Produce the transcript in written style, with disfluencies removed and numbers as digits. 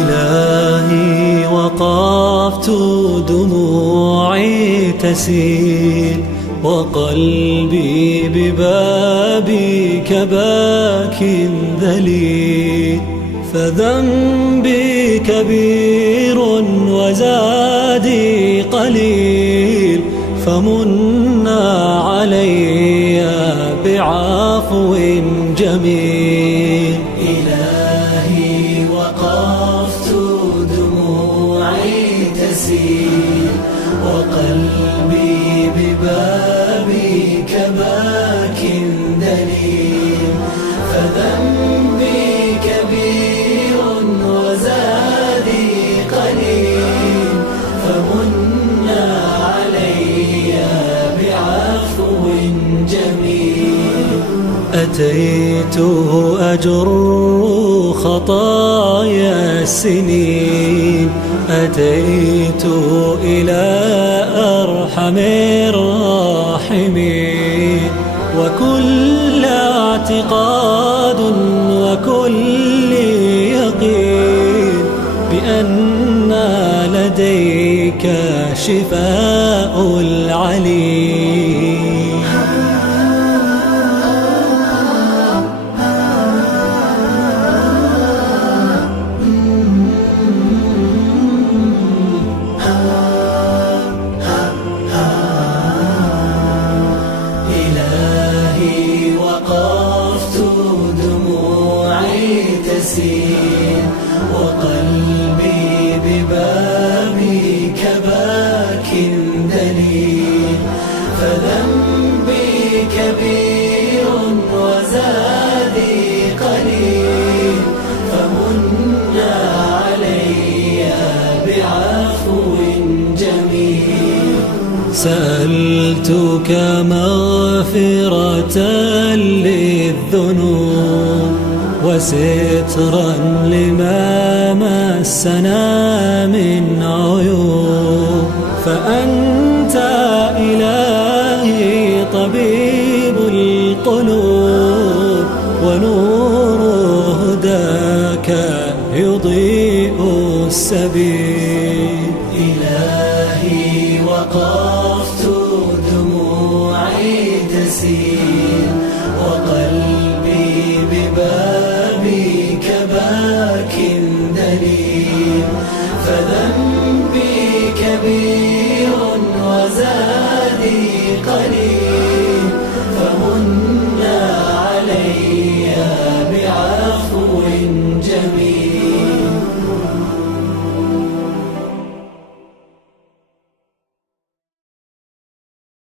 إلهي وقفت دموعي تسيل وقلبي ببابك باك ذليل، فذنبي كبير وزادي قليل، فمن علي بعفو جميل. إلهي وقفت دموعي تسيل وقلبي ببابك باك دليل، فذنبي كبير وزادي قليل، فمن علي بعفو جميل. أتيت أجر خطايا السنين، أتيت إلى أرحم الراحمين، وكل اعتقاد وكل يقين بأن لديك شفاء العليل. وقلبي ببابك باك دليل، فذنبي كبير وزادي قليل، فمن علي بعفو جميل. سألتك مغفرة للذنوب وسترا لما مسنا من عيوب، فأنت إلهي طبيب القلوب، ونور هداك يضيء السبيل. إلهي وقال